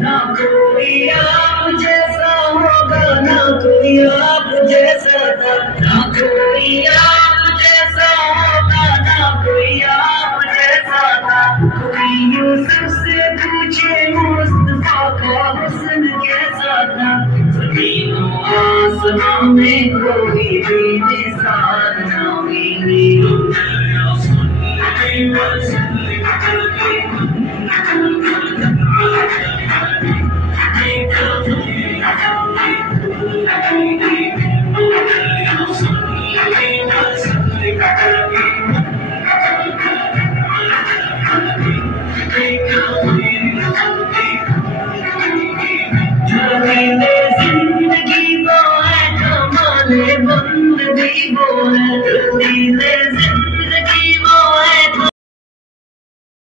نہ کوئی آپ جیسا ہوگا، نہ کوئی آپ جیسا تھا، نہ کوئی آپ جیسا ہوگا، نہ کوئی آپ جیسا تھا۔ کوئی یوسف سے پوچھے مصطفیٰ کا حسن کیسا تھا، زمین و آسمان میں کوئی بھی مثال نہ ملی۔ زندگی وہ ہے، کمال بندگی وہ ہے،